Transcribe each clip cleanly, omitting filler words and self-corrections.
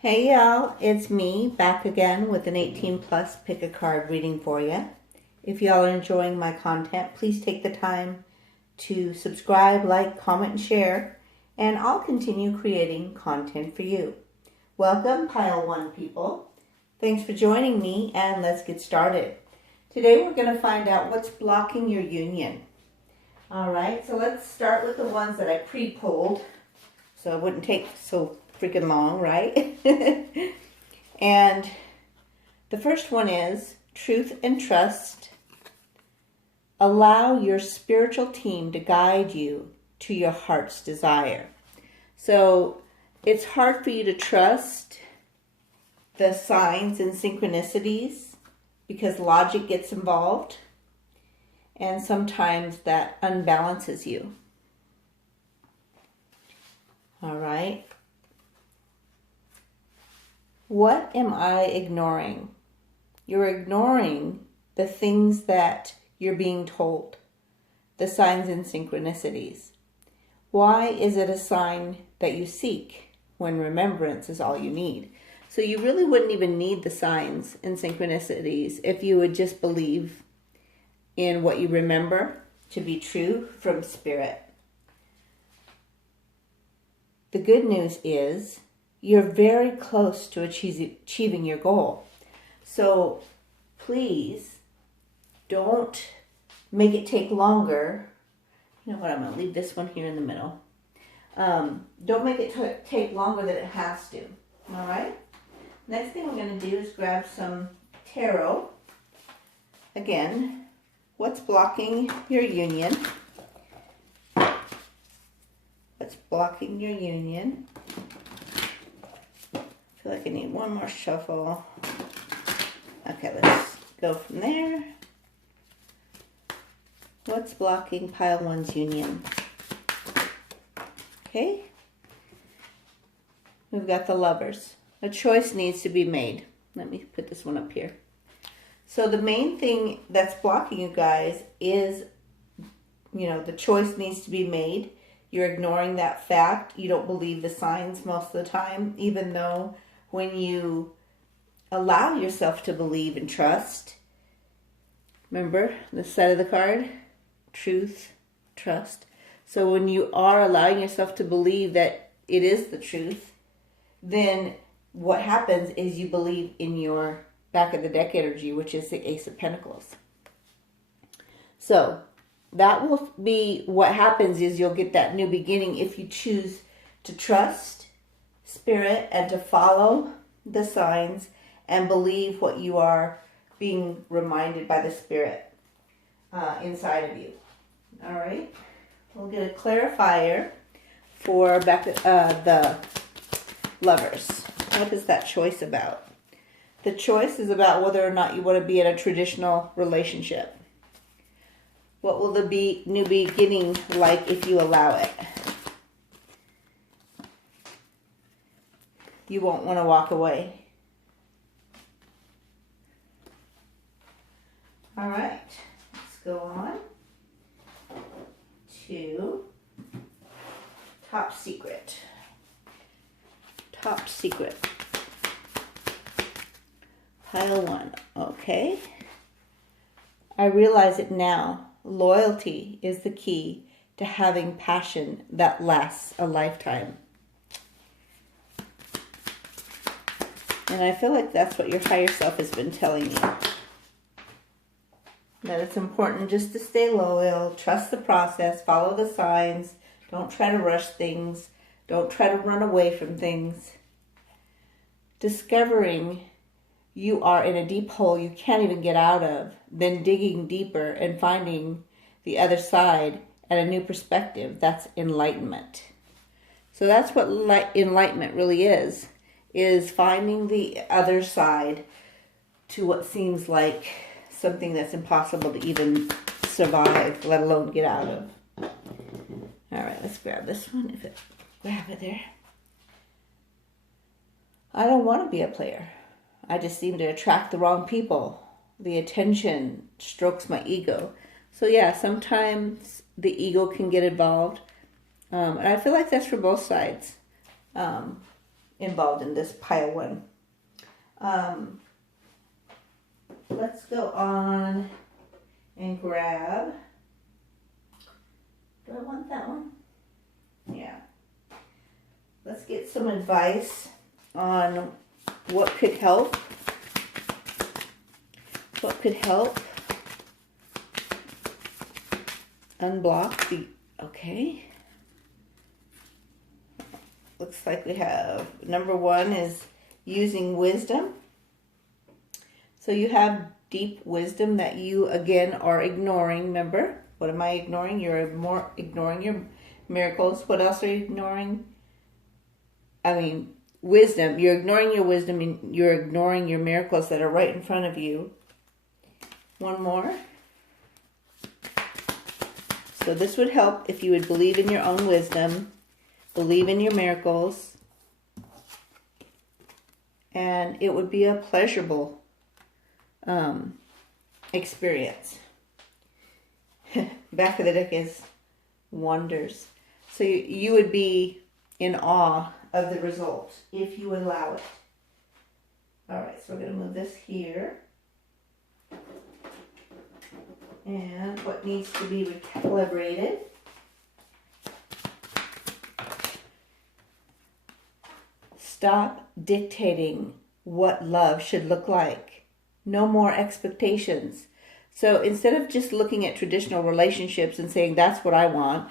Hey y'all, it's me back again with an 18 plus pick a card reading for you. If y'all are enjoying my content, please take the time to subscribe, like, comment, and share, and I'll continue creating content for you. Welcome, Pile 1 people. Thanks for joining me, and let's get started. Today we're going to find out what's blocking your union. Alright, so let's start with the ones that I pre-pulled, so it wouldn't take so freaking long, right? And the first one is truth and trust. Allow your spiritual team to guide you to your heart's desire. So it's hard for you to trust the signs and synchronicities because logic gets involved, and sometimes that unbalances you. All right. What am I ignoring? You're ignoring the things that you're being told, the signs and synchronicities. Why is it a sign that you seek when remembrance is all you need? So you really wouldn't even need the signs and synchronicities if you would just believe in what you remember to be true from spirit. The good news is you're very close to achieving your goal. So please don't make it take longer. You know what, I'm going to leave this one here in the middle. Don't make it take longer than it has to. All right? Next thing we're going to do is grab some tarot. Again, what's blocking your union? What's blocking your union? I feel like I need one more shuffle. Okay, let's go from there. What's blocking pile 1's union? Okay. We've got the Lovers. A choice needs to be made. Let me put this one up here. So the main thing that's blocking you guys is, the choice needs to be made. You're ignoring that fact. You don't believe the signs most of the time, even though when you allow yourself to believe and trust, remember the side of the card? Truth, trust. So when you are allowing yourself to believe that it is the truth, then what happens is you believe in your back of the deck energy, which is the Ace of Pentacles. So that will be what happens is you'll get that new beginning if you choose to trust spirit and to follow the signs and believe what you are being reminded by the spirit inside of you. All right. We'll get a clarifier for the Lovers. What is that choice about? The choice is about whether or not you want to be in a traditional relationship. What will the new beginning like if you allow it? You won't want to walk away. All right, let's go on to Top Secret. Top Secret. Pile 1. Okay. I realize it now. Loyalty is the key to having passion that lasts a lifetime. And I feel like that's what your higher self has been telling you. That it's important just to stay loyal, trust the process, follow the signs, don't try to rush things, don't try to run away from things. Discovering you are in a deep hole you can't even get out of, then digging deeper and finding the other side and a new perspective, that's enlightenment. So that's what enlightenment really is finding the other side to what seems like something that's impossible to even survive, let alone get out of. All right, let's grab this one. Grab it there. I don't want to be a player. I just seem to attract the wrong people. The attention strokes my ego. So yeah, sometimes the ego can get involved. And I feel like that's for both sides. involved in this pile one. Let's go on and grab. Do I want that one? Yeah. Let's get some advice on what could help. What could help unblock the, okay. Looks like we have, number one is using wisdom. So you have deep wisdom that you, again, are ignoring. Remember, what am I ignoring? You're more ignoring your miracles. What else are you ignoring? Wisdom. You're ignoring your wisdom and you're ignoring your miracles that are right in front of you. One more. So this would help if you would believe in your own wisdom, believe in your miracles, and it would be a pleasurable experience. Back of the deck is wonders. So you would be in awe of the result if you allow it. All right, so we're going to move this here. And what needs to be recalibrated. Stop dictating what love should look like. No more expectations. So instead of just looking at traditional relationships and saying, that's what I want,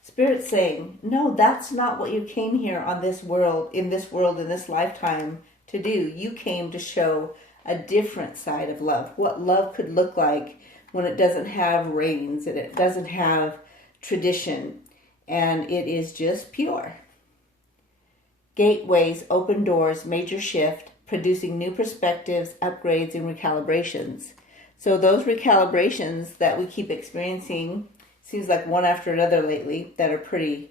Spirit's saying, no, that's not what you came here on this world, in this lifetime to do. You came to show a different side of love. What love could look like when it doesn't have reins and it doesn't have tradition and it is just pure. Gateways, open doors, major shift, producing new perspectives, upgrades, and recalibrations. So those recalibrations that we keep experiencing, seems like one after another lately, that are pretty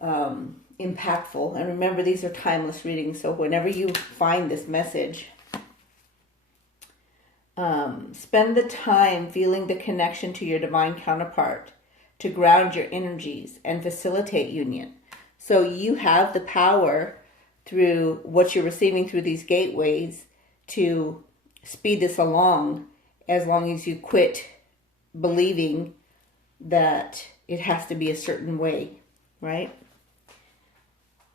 impactful. And remember, these are timeless readings, so whenever you find this message, spend the time feeling the connection to your divine counterpart to ground your energies and facilitate union. So you have the power through what you're receiving through these gateways to speed this along, as long as you quit believing that it has to be a certain way, right?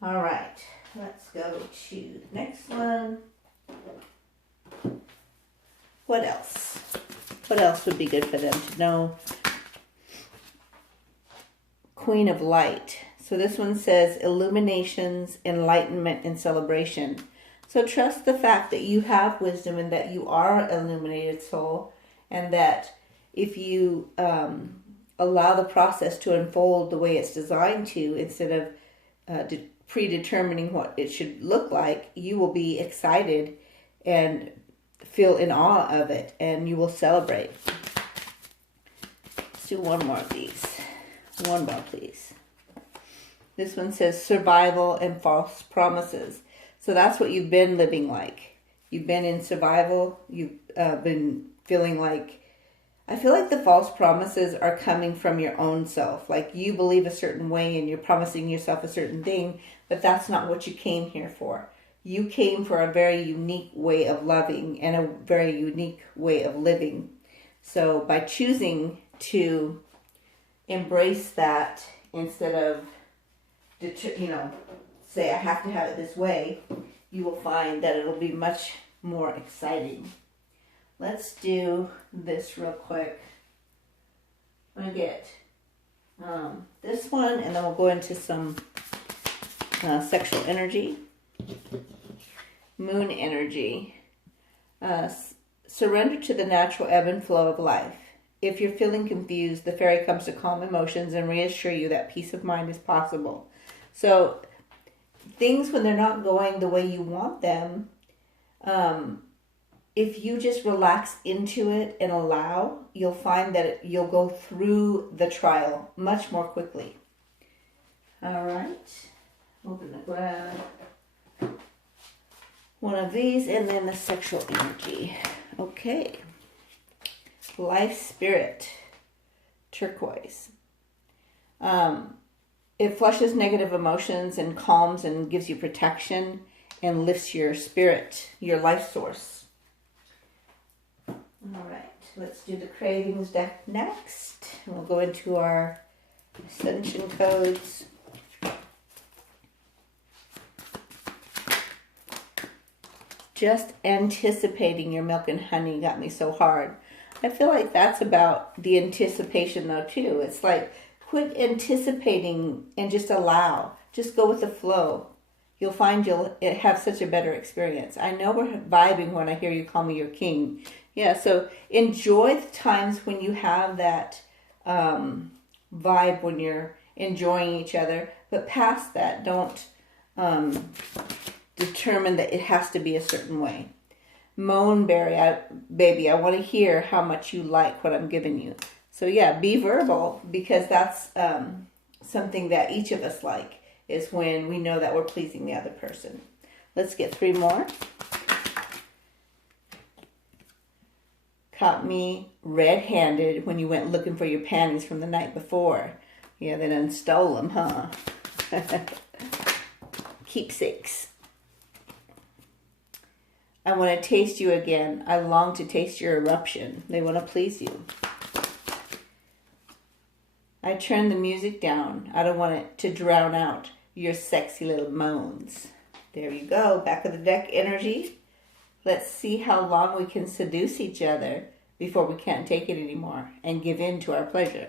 All right, let's go to the next one. What else? What else would be good for them to know? Queen of Light. So this one says illuminations, enlightenment, and celebration. So trust the fact that you have wisdom and that you are an illuminated soul, and that if you allow the process to unfold the way it's designed to, instead of predetermining what it should look like, you will be excited and feel in awe of it, and you will celebrate. Let's do one more of these. One more, please. This one says survival and false promises. So that's what you've been living like. You've been in survival. You've been feeling like, I feel like the false promises are coming from your own self. Like you believe a certain way and you're promising yourself a certain thing, but that's not what you came here for. You came for a very unique way of loving and a very unique way of living. So by choosing to embrace that instead of, say I have to have it this way, you will find that it'll be much more exciting. Let's do this real quick. I'm going to get this one, and then we'll go into some sexual energy. Moon energy. Surrender to the natural ebb and flow of life. If you're feeling confused, the fairy comes to calm emotions and reassure you that peace of mind is possible. So things, when they're not going the way you want them, if you just relax into it and allow, you'll find that you'll go through the trial much more quickly. All right. We're going to grab one of these and then the sexual energy. Okay. Life spirit. Turquoise. it flushes negative emotions and calms and gives you protection and lifts your spirit, your life source. All right, let's do the cravings deck next. We'll go into our ascension codes. Just anticipating your milk and honey got me so hard. I feel like that's about the anticipation though too. It's like quit anticipating and just allow. Just go with the flow. You'll find you'll have such a better experience. I know we're vibing when I hear you call me your king. Yeah, so enjoy the times when you have that vibe, when you're enjoying each other. But past that, don't determine that it has to be a certain way. Moanberry, baby, I want to hear how much you like what I'm giving you. So yeah, be verbal, because that's something that each of us like, is when we know that we're pleasing the other person. Let's get 3 more. Caught me red-handed when you went looking for your panties from the night before. Yeah, they done stole them, huh? Keepsakes. I want to taste you again. I long to taste your eruption. They want to please you. I turn the music down. I don't want it to drown out your sexy little moans. There you go. Back of the deck energy. Let's see how long we can seduce each other before we can't take it anymore and give in to our pleasure.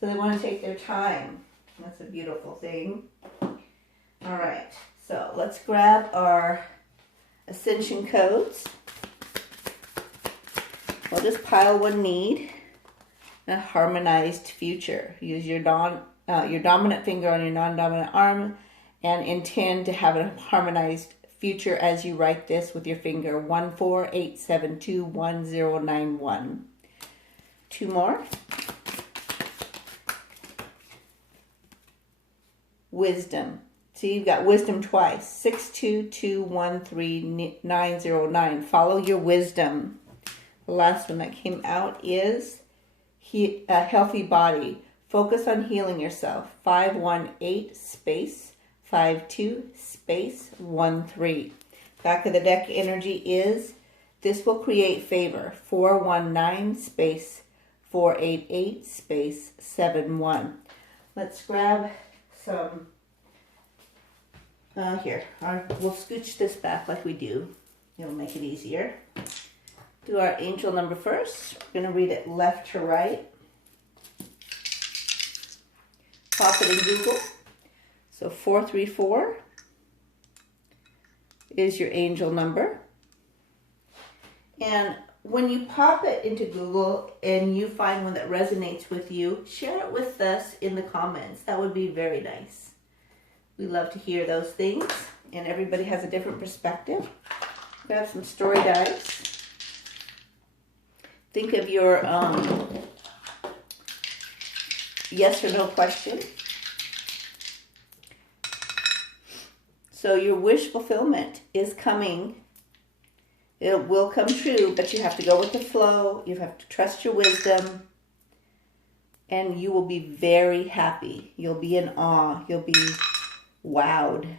So they want to take their time. That's a beautiful thing. All right. So let's grab our ascension codes. What does pile 1 need? A harmonized future. Use your dominant finger on your non-dominant arm and intend to have a harmonized future as you write this with your finger. 148721091. 2 more. Wisdom. See, you've got wisdom twice. 62213909. Follow your wisdom. The last one that came out is a healthy body. Focus on healing yourself. 518 space 52 space 13. Back of the deck energy is this will create favor. 419 space 488 space 71. Let's grab some. Here, we'll scooch this back like we do. It'll make it easier. Do our angel number first. We're going to read it left to right. Pop it in Google. So 434 is your angel number. And when you pop it into Google and you find one that resonates with you, share it with us in the comments. That would be very nice. We love to hear those things, and everybody has a different perspective. Grab some story dice. Think of your yes or no question. So your wish fulfillment is coming. It will come true, but you have to go with the flow. You have to trust your wisdom, and you will be very happy. You'll be in awe. You'll be wowed,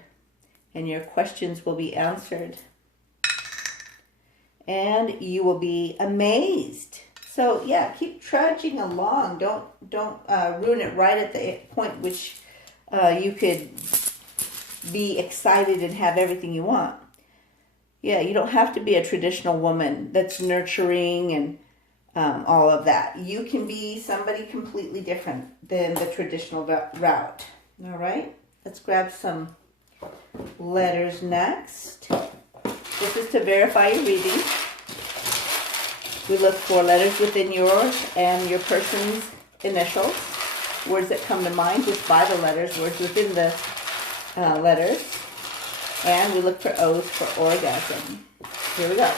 and your questions will be answered, and you will be amazed. So yeah, keep trudging along. Don't ruin it right at the point which you could be excited and have everything you want. Yeah, you don't have to be a traditional woman that's nurturing and all of that. You can be somebody completely different than the traditional route. All right? Let's grab some letters next. This is to verify your reading. We look for letters within yours and your person's initials. Words that come to mind just by the letters, words within the letters. And we look for O's for orgasm. Here we go.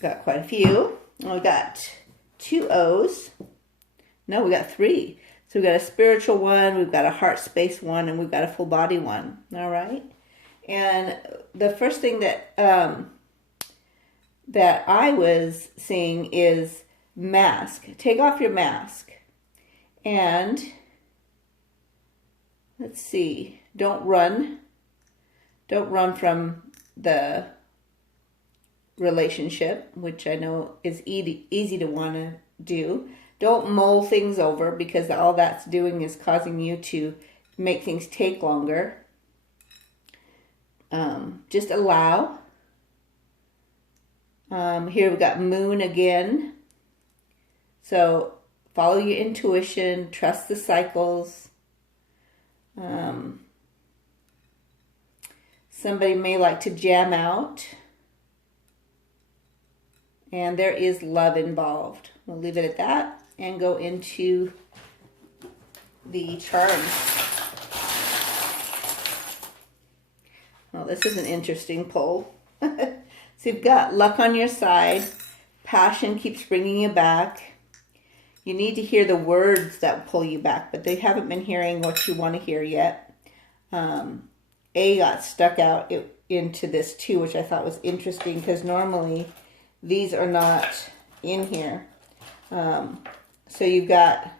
Got quite a few. We got 2 O's. No, we got 3. So we've got a spiritual one, we've got a heart space one, and we've got a full body one. All right? And the first thing that that I was seeing is mask. Take off your mask. And let's see. Don't run. Don't run from the relationship, which I know is easy to want to do. Don't mull things over, because all that's doing is causing you to make things take longer. Just allow. Here we've got moon again. So follow your intuition, trust the cycles. Somebody may like to jam out. And there is love involved. We'll leave it at that and go into the charms. Well, this is an interesting pull. So you've got luck on your side. Passion keeps bringing you back. You need to hear the words that pull you back, but they haven't been hearing what you want to hear yet. A got stuck out into this too, which I thought was interesting, because normally these are not in here. So you've got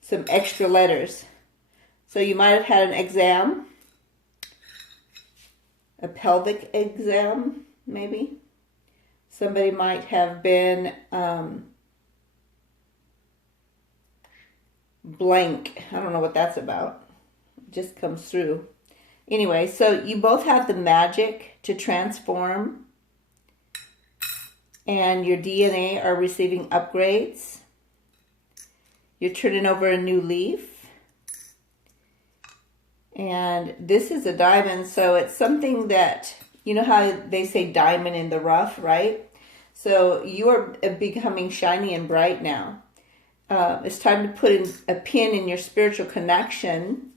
some extra letters. So you might have had an exam, a pelvic exam, maybe. Somebody might have been blank. I don't know what that's about. It just comes through. Anyway, so you both have the magic to transform, and your DNA are receiving upgrades. You're turning over a new leaf. And this is a diamond, so it's something that, you know how they say diamond in the rough, right? So you are becoming shiny and bright now. It's time to put in a pin in your spiritual connection,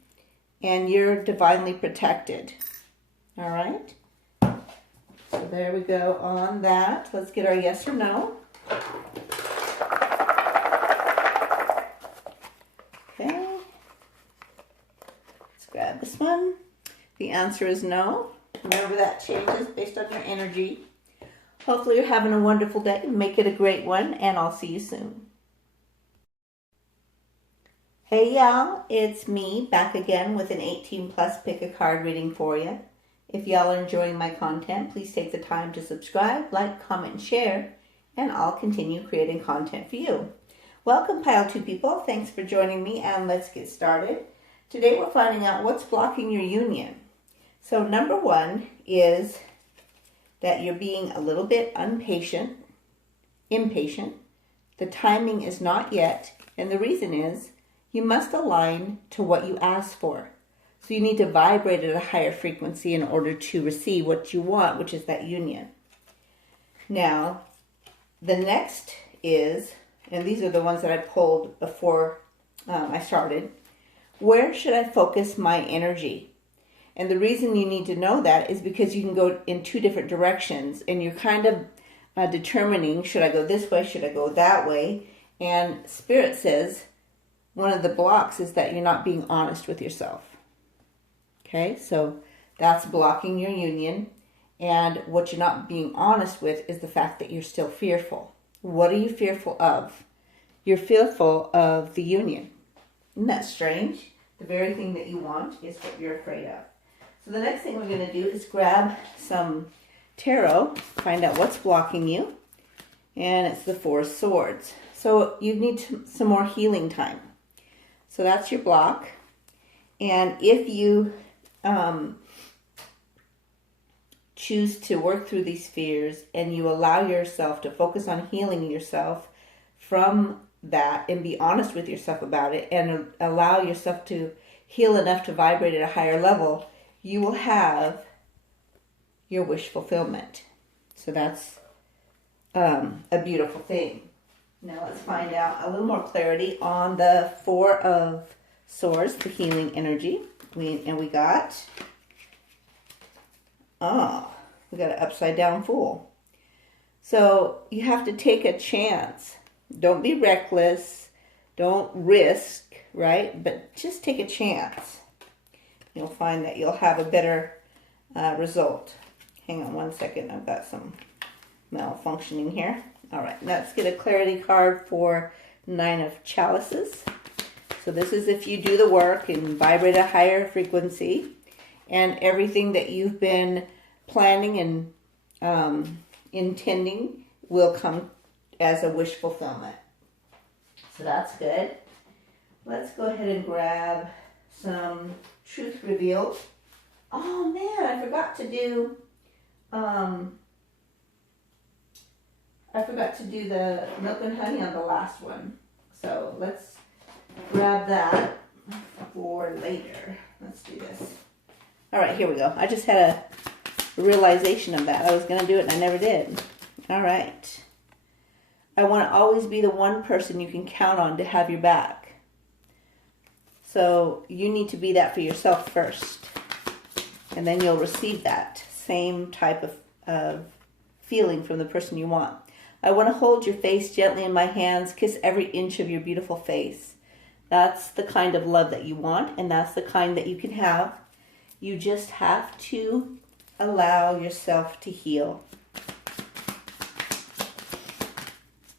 and you're divinely protected. All right? So there we go on that. Let's get our yes or no. Okay. Let's grab this one. The answer is no. Remember, that changes based on your energy. Hopefully you're having a wonderful day. Make it a great one, and I'll see you soon. Hey y'all, it's me back again with an 18+ pick a card reading for you. If y'all are enjoying my content, please take the time to subscribe, like, comment, and share, and I'll continue creating content for you. Welcome, Pile 2 people. Thanks for joining me, and let's get started. Today we're finding out what's blocking your union. So number one is that you're being a little bit impatient. The timing is not yet, and the reason is you must align to what you ask for. So you need to vibrate at a higher frequency in order to receive what you want, which is that union. Now, the next is, and these are the ones that I pulled before I started, where should I focus my energy? And the reason you need to know that is because you can go in two different directions, and you're kind of determining, should I go this way, should I go that way? And Spirit says one of the blocks is that you're not being honest with yourself. Okay, so that's blocking your union. And what you're not being honest with is the fact that you're still fearful. What are you fearful of? You're fearful of the union. Isn't that strange? The very thing that you want is what you're afraid of. So the next thing we're going to do is grab some tarot, find out what's blocking you. And it's the Four of Swords. So you need some more healing time. So that's your block. And if you choose to work through these fears and you allow yourself to focus on healing yourself from that and be honest with yourself about it and allow yourself to heal enough to vibrate at a higher level, you will have your wish fulfillment. So that's a beautiful thing. Now let's find out a little more clarity on the Four of Swords, the healing energy. We got an upside down Fool. So you have to take a chance. Don't be reckless. Don't risk, right? But just take a chance. You'll find that you'll have a better result. Hang on one second. I've got some malfunctioning here. All right, let's get a clarity card for Nine of Chalices. So So this is if you do the work and vibrate a higher frequency, and everything that you've been planning and intending will come as a wish fulfillment. So that's good. Let's go ahead and grab some truth revealed. Oh man, I forgot to do the milk and honey on the last one. So let's grab that for later. Let's do this. All right, here we go. I just had a realization of that. I was going to do it and I never did. All right. I want to always be the one person you can count on to have your back. So you need to be that for yourself first. And then you'll receive that same type of feeling from the person you want. I want to hold your face gently in my hands, kiss every inch of your beautiful face. That's the kind of love that you want, and that's the kind that you can have. You just have to allow yourself to heal.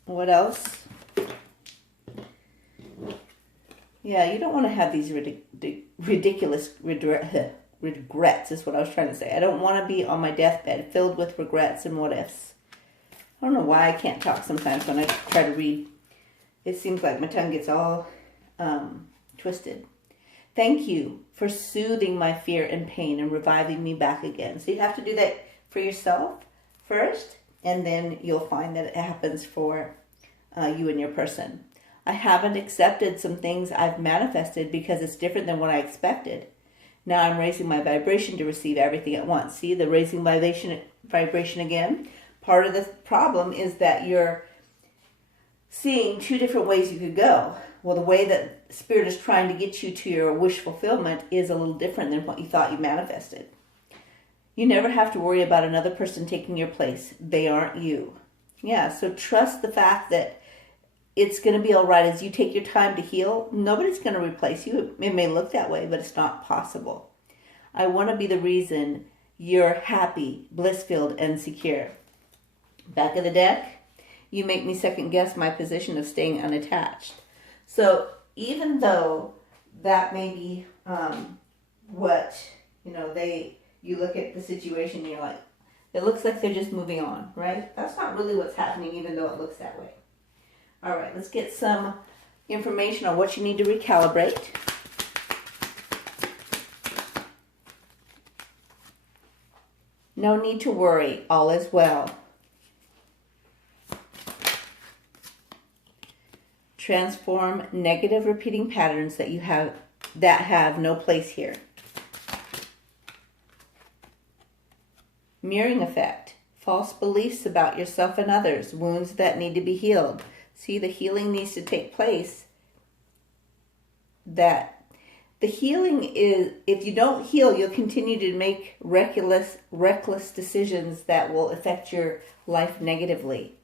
What else? Yeah, you don't want to have these ridiculous regrets, is what I was trying to say. I don't want to be on my deathbed filled with regrets and what ifs. I don't know why I can't talk sometimes when I try to read. It seems like my tongue gets all twisted. Thank you for soothing my fear and pain and reviving me back again. So you have to do that for yourself first, and then you'll find that it happens for you and your person. I haven't accepted some things I've manifested because it's different than what I expected. Now I'm raising my vibration to receive everything at once. See the raising vibration again? Part of the problem is that you're seeing two different ways you could go. Well, the way that Spirit is trying to get you to your wish fulfillment is a little different than what you thought you manifested. You never have to worry about another person taking your place. They aren't you. Yeah, so trust the fact that it's going to be all right as you take your time to heal. Nobody's going to replace you. It may look that way, but it's not possible. I want to be the reason you're happy, bliss-filled, and secure. Back of the deck, you make me second guess my position of staying unattached. So even though that may be what, you look at the situation and you're like, it looks like they're just moving on, right? That's not really what's happening, even though it looks that way. All right, let's get some information on what you need to recalibrate. No need to worry, all is well. Transform negative repeating patterns that have no place here. Mirroring effect. False beliefs about yourself and others. Wounds that need to be healed. See, the healing needs to take place. That the healing is, if you don't heal, you'll continue to make reckless decisions that will affect your life negatively.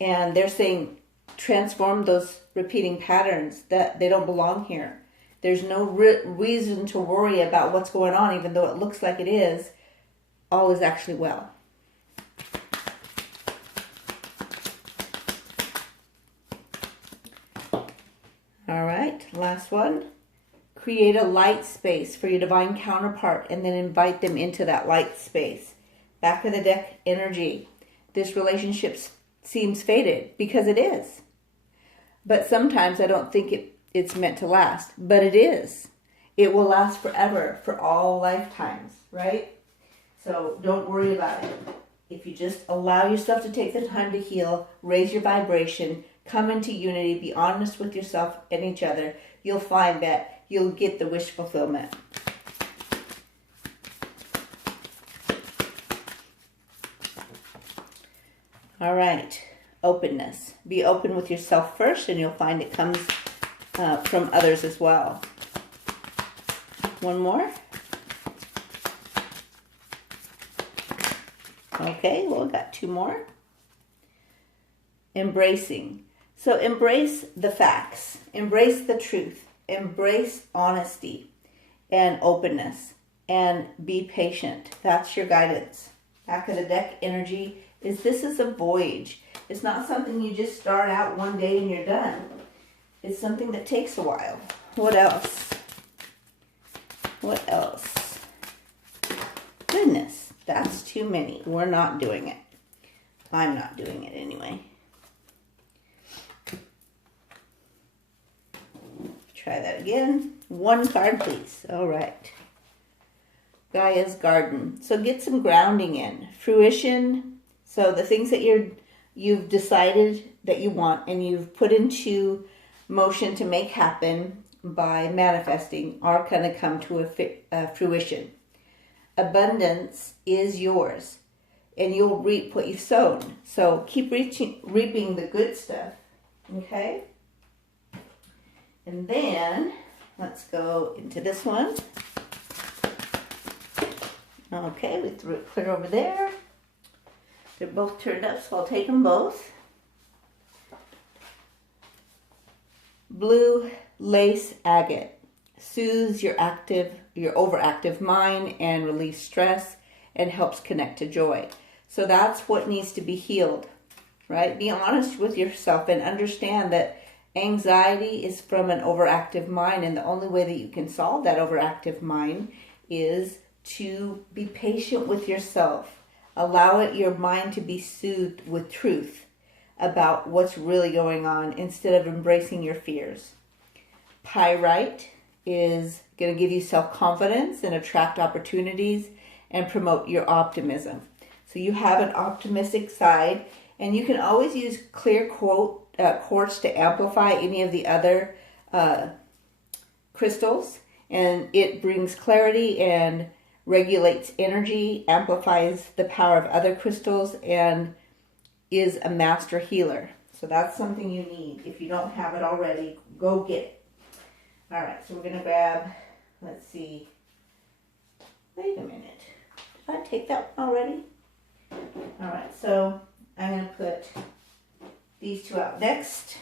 And they're saying, transform those repeating patterns, that they don't belong here. There's no reason to worry about what's going on, even though it looks like it is. All is actually well. All right, last one. Create a light space for your divine counterpart and then invite them into that light space. Back of the deck energy. This relationship seems fated because it is. But sometimes I don't think it's meant to last, but it is. It will last forever, for all lifetimes, right? So don't worry about it. If you just allow yourself to take the time to heal, raise your vibration, come into unity, be honest with yourself and each other, you'll find that you'll get the wish fulfillment. All right, openness. Be open with yourself first, and you'll find it comes from others as well. One more. Okay, well, we've got two more. Embracing. So embrace the facts. Embrace the truth. Embrace honesty and openness. And be patient. That's your guidance. Back of the deck energy is this is a voyage. It's not something you just start out one day and you're done. It's something that takes a while. What else? What else? Goodness, that's too many. We're not doing it. I'm not doing it anyway. Try that again. One card, please. All right. Gaia's garden. So get some grounding in. Fruition. So the things that you've decided that you want and you've put into motion to make happen by manifesting are going to come to a fruition. Abundance is yours, and you'll reap what you've sown. So keep reaping the good stuff. Okay? And then let's go into this one. Okay, we threw it clear over there. They're both turned up, so I'll take them both. Blue lace agate soothes your overactive mind and relieves stress and helps connect to joy. So that's what needs to be healed, right? Be honest with yourself and understand that anxiety is from an overactive mind, and the only way that you can solve that overactive mind is to be patient with yourself. Allow your mind to be soothed with truth about what's really going on instead of embracing your fears. Pyrite is going to give you self-confidence and attract opportunities and promote your optimism. So you have an optimistic side, and you can always use clear quartz to amplify any of the other crystals, and it brings clarity and regulates energy, amplifies the power of other crystals, and is a master healer. So that's something you need. If you don't have it already, go get it. All right, so we're going to grab, let's see. Wait a minute. Did I take that one already? All right, so I'm going to put these two out next.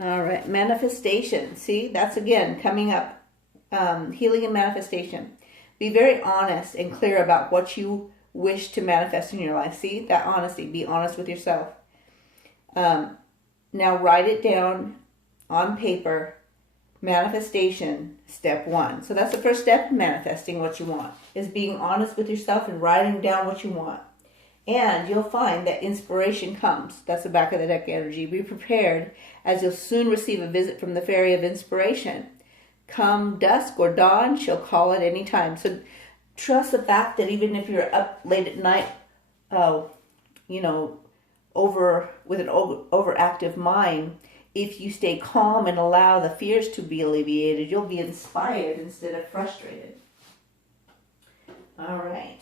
All right, manifestation. See, that's again coming up. Healing and manifestation. Be very honest and clear about what you wish to manifest in your life. See, that honesty. Be honest with yourself. Now write it down on paper. Manifestation, step 1. So that's the first step in manifesting what you want, is being honest with yourself and writing down what you want. And you'll find that inspiration comes. That's the back of the deck energy. Be prepared, as you'll soon receive a visit from the fairy of inspiration. Come dusk or dawn, she'll call at any time. So trust the fact that even if you're up late at night, with an overactive mind, if you stay calm and allow the fears to be alleviated, you'll be inspired instead of frustrated. All right,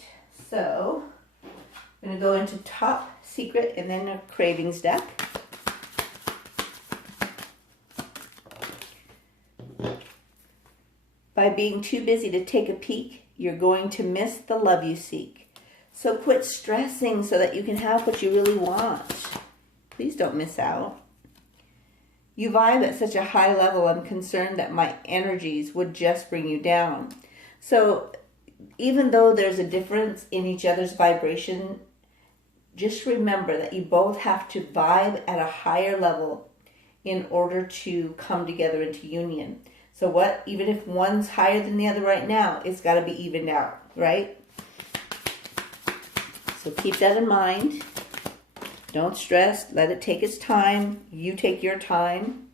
so I'm going to go into top secret and then a cravings deck. By being too busy to take a peek, you're going to miss the love you seek. So quit stressing so that you can have what you really want. Please don't miss out. You vibe at such a high level, I'm concerned that my energies would just bring you down. So even though there's a difference in each other's vibration, just remember that you both have to vibe at a higher level in order to come together into union. So what, even if one's higher than the other right now, it's got to be evened out, right? So keep that in mind. Don't stress. Let it take its time. You take your time.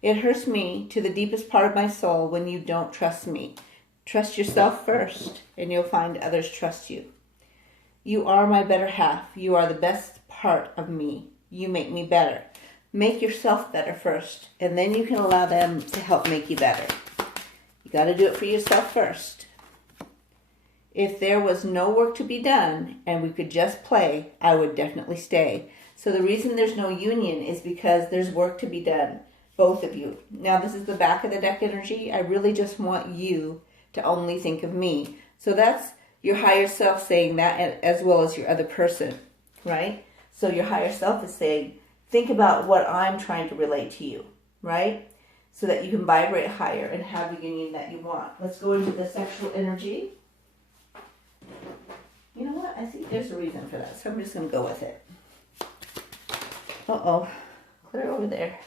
It hurts me to the deepest part of my soul when you don't trust me. Trust yourself first, and you'll find others trust you. You are my better half. You are the best part of me. You make me better. Make yourself better first, and then you can allow them to help make you better. You got to do it for yourself first. If there was no work to be done and we could just play, I would definitely stay. So the reason there's no union is because there's work to be done, both of you. Now this is the back of the deck energy. I really just want you to only think of me. So that's your higher self saying that, as well as your other person, right? So your higher self is saying, think about what I'm trying to relate to you, right? So that you can vibrate higher and have the union that you want. Let's go into the sexual energy. You know what? I think there's a reason for that, so I'm just going to go with it. Uh-oh. Clear over there.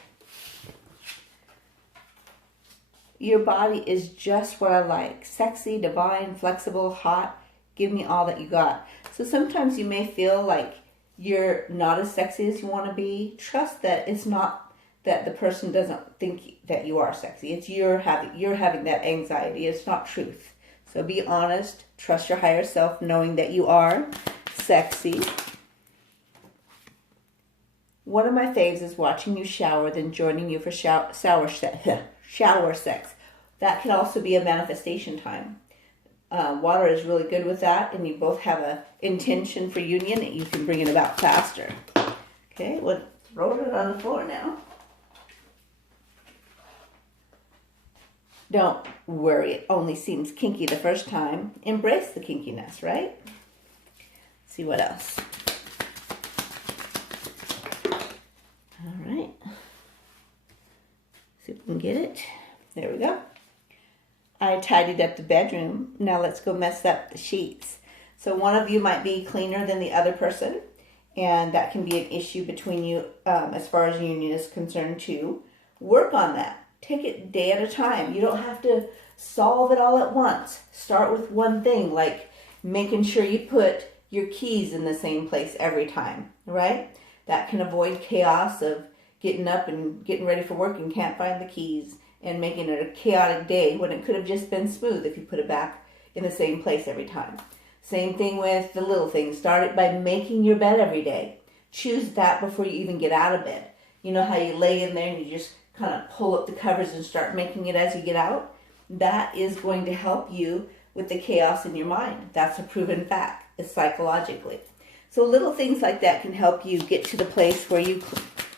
Your body is just what I like. Sexy, divine, flexible, hot. Give me all that you got. So sometimes you may feel like you're not as sexy as you want to be. Trust that it's not that the person doesn't think that you are sexy. It's you're having that anxiety. It's not truth. So be honest. Trust your higher self, knowing that you are sexy. One of my faves is watching you shower, then joining you for shower sex. That can also be a manifestation time. Water is really good with that, and you both have an intention for union, and you can bring it about faster. Okay, well, throw it on the floor now. Don't worry, it only seems kinky the first time. Embrace the kinkiness, right? Let's see what else. All right. See if we can get it. There we go. I tidied up the bedroom. Now let's go mess up the sheets. So one of you might be cleaner than the other person, and that can be an issue between you as far as union is concerned too. Work on that. Take it a day at a time. You don't have to solve it all at once. Start with one thing, like making sure you put your keys in the same place every time, right? That can avoid chaos of getting up and getting ready for work and can't find the keys, and making it a chaotic day when it could have just been smooth if you put it back in the same place every time. Same thing with the little things. Start it by making your bed every day. Choose that before you even get out of bed. You know how you lay in there and you just kind of pull up the covers and start making it as you get out? That is going to help you with the chaos in your mind. That's a proven fact. It's psychologically. So little things like that can help you get to the place where you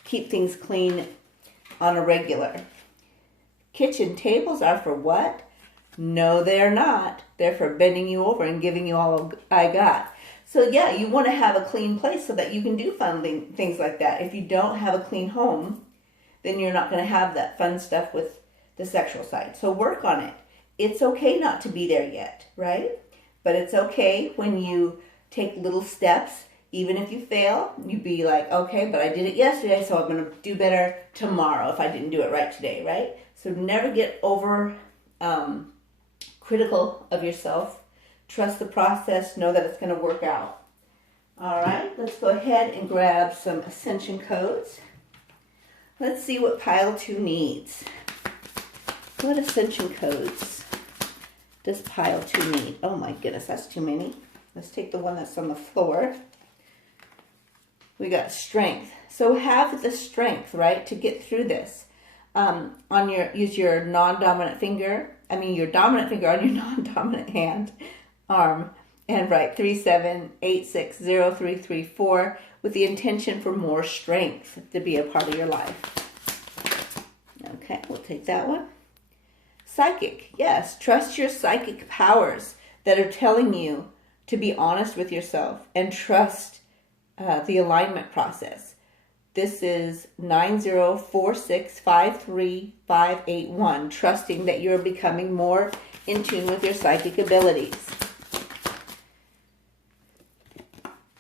keep things clean on a regular. Kitchen tables are for what? No, they're not. They're for bending you over and giving you all I got. So yeah, you want to have a clean place so that you can do fun things like that. If you don't have a clean home, then you're not going to have that fun stuff with the sexual side. So work on it. It's okay not to be there yet, right? But it's okay when you take little steps. Even if you fail, you'd be like, okay, but I did it yesterday, so I'm going to do better tomorrow if I didn't do it right today, right? So never get over critical of yourself. Trust the process. Know that it's going to work out. All right, let's go ahead and grab some ascension codes. Let's see what pile 2 needs. What ascension codes does pile 2 need? Oh my goodness, that's too many. Let's take the one that's on the floor. We got strength. So have the strength, right, to get through this. Use your non-dominant finger. Your dominant finger on your non-dominant arm, and write 37860334 with the intention for more strength to be a part of your life. Okay, we'll take that one. Psychic, yes, trust your psychic powers that are telling you to be honest with yourself and trust the alignment process. This is 904653581, trusting that you're becoming more in tune with your psychic abilities.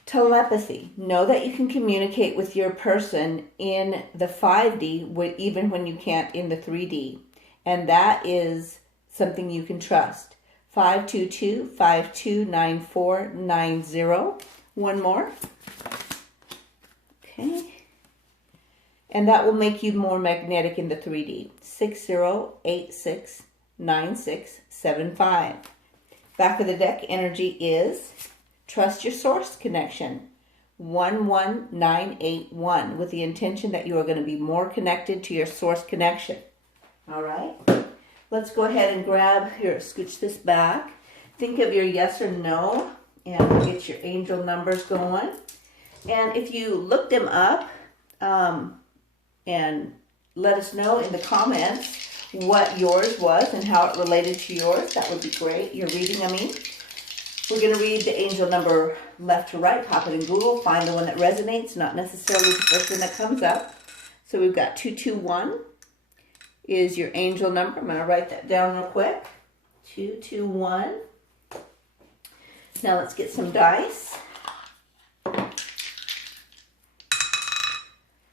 Telepathy. Know that you can communicate with your person in the 5D even when you can't in the 3D. And that is something you can trust. 522-529490. One more. Okay. And that will make you more magnetic in the 3D. 60869675. Back of the deck energy is trust your source connection. 11981 with the intention that you are going to be more connected to your source connection. All right. Let's go ahead and grab here. Scooch this back. Think of your yes or no and get your angel numbers going. And if you look them up, and let us know in the comments what yours was and how it related to yours. That would be great. Your reading, We're going to read the angel number left to right. Pop it in Google. Find the one that resonates, not necessarily the first one that comes up. So we've got 221 is your angel number. I'm going to write that down real quick. 221. Now let's get some dice.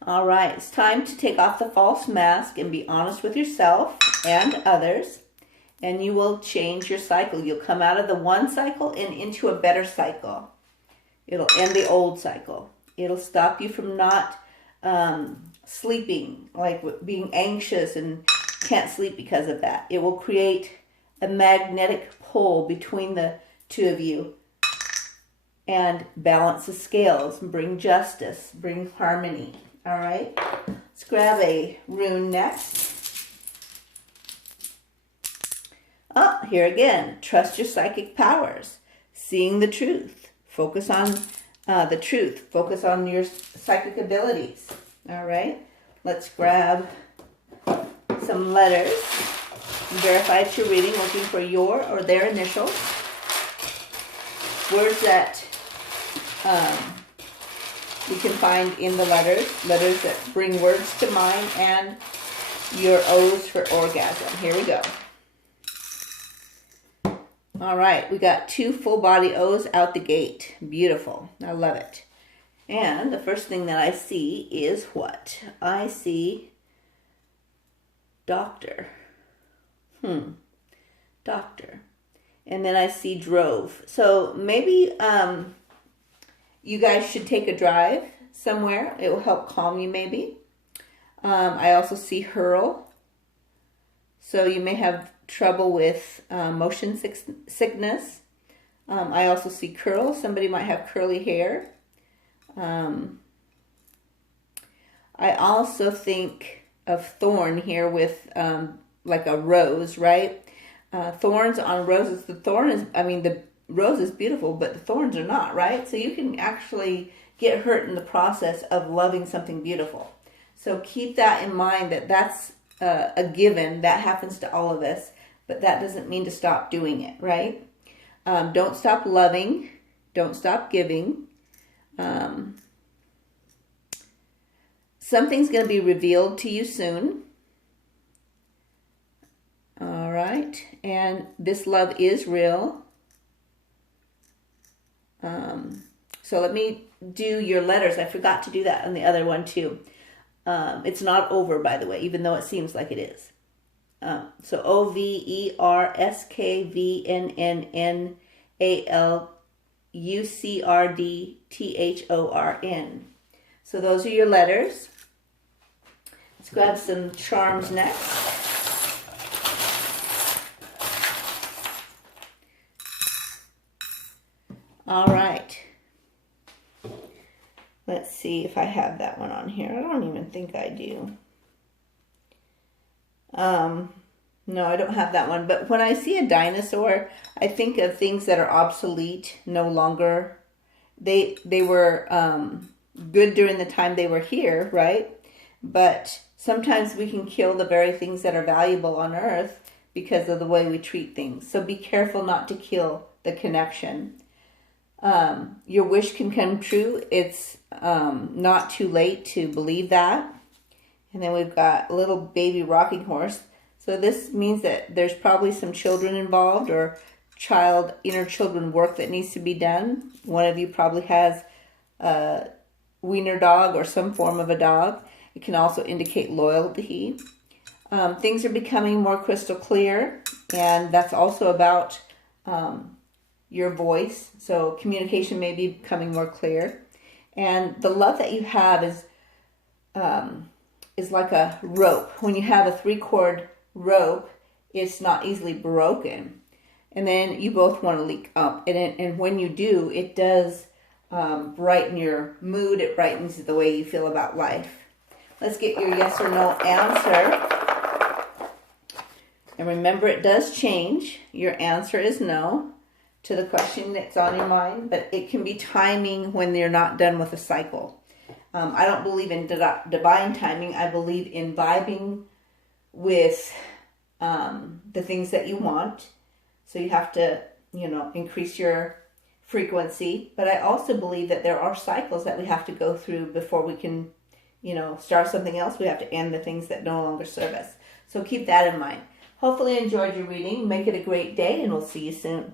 All right, it's time to take off the false mask and be honest with yourself. and others, and you will change your cycle. You'll come out of the one cycle and into a better cycle. It'll end the old cycle. It'll stop you from not sleeping, like being anxious and can't sleep because of that. It will create a magnetic pull between the two of you and balance the scales, bring justice, bring harmony. All right, let's grab a rune next. Oh, here again, trust your psychic powers, seeing the truth, focus on the truth, focus on your psychic abilities. All right, let's grab some letters. Verify it's your reading, looking for your or their initials. Words that you can find in the letters that bring words to mind, and your O's for orgasm. Here we go. All right, we got 2 full body O's out the gate. Beautiful. I love it. And the first thing that I see is what? I see doctor. Doctor. And then I see drove. So maybe you guys should take a drive somewhere. It will help calm you maybe. I also see hurl. So you may have trouble with motion sickness. I also see curl. Somebody might have curly hair. I also think of thorn here with like a rose, right? Thorns on roses. The thorn is, the rose is beautiful, but the thorns are not, right? So you can actually get hurt in the process of loving something beautiful. So keep that in mind, that that's a given. That happens to all of us, but that doesn't mean to stop doing it, right? Don't stop loving. Don't stop giving. Something's going to be revealed to you soon. All right. And this love is real. So let me do your letters. I forgot to do that on the other one too. It's not over, by the way, even though it seems like it is. So OVERSKVNNNALUCRDTHORN. So those are your letters. Let's grab some charms next. All right. Let's see if I have that one on here. I don't even think I do. No, I don't have that one. But when I see a dinosaur, I think of things that are obsolete, no longer. They were good during the time they were here, right? But sometimes we can kill the very things that are valuable on Earth because of the way we treat things. So be careful not to kill the connection. Your wish can come true. It's not too late to believe that. And then we've got a little baby rocking horse. So this means that there's probably some children involved, or inner children work that needs to be done. One of you probably has a wiener dog or some form of a dog. It can also indicate loyalty. Things are becoming more crystal clear, and that's also about your voice. So communication may be becoming more clear. And the love that you have is like a rope. When you have a 3-cord rope, it's not easily broken. And then you both want to link up. And when you do, it does brighten your mood. It brightens the way you feel about life. Let's get your yes or no answer. And remember, it does change. Your answer is no to the question that's on your mind, but it can be timing when you're not done with a cycle. I don't believe in divine timing. I believe in vibing with the things that you want. So you have to, increase your frequency. But I also believe that there are cycles that we have to go through before we can, start something else. We have to end the things that no longer serve us. So keep that in mind. Hopefully you enjoyed your reading. Make it a great day, and we'll see you soon.